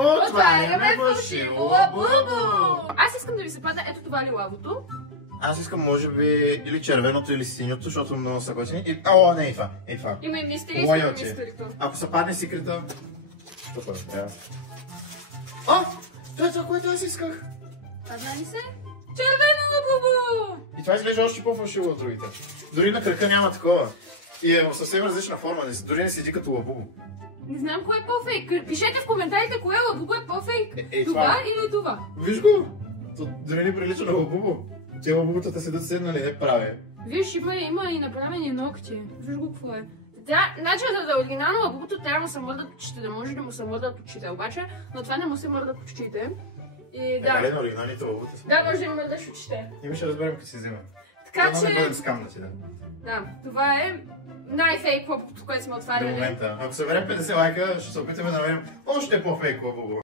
Отваряме фалшиво лабубо! Аз искам да ви се падне ето това лилавото. Аз искам може би или червеното, или синьото, защото много са готини. О, не, е това. Има и мистери, Лойоти. искам мистерито. Ако се падне секрета... Тук трябва. О! Това е това, което аз исках! Падна ли се? Червено лабубо! И това изглежда още по-фалшиво от другите. Дори на крака няма такова. И е съвсем различна форма, дори не седи като лабубо. Не знам кое е по-фейк. Пишете в коментарите кое лабубо е по-фейк. Това или това? Виж го! Дори не прилича на лабубо. Те лабубутата седат седнали, не прави. Виж, има и направени ногти. Виж го какво е. Да, значи да е оригинално лабубото трябва да му се мърдат очите, да може да му се мърдат очите. Обаче, но това не му се мърдат очите. И да. Така ли на оригиналните лабубута са? Да, може да им мърдаш очите. И ми ще разберем като си взима. Така че... Да не бъдем че... скамнати, да. Да, това е най-фейк лабубото, което сме отваряли. До момента. Ако съберем 50 лайка, ще се опитаме да намерим още по-фейк лабубо.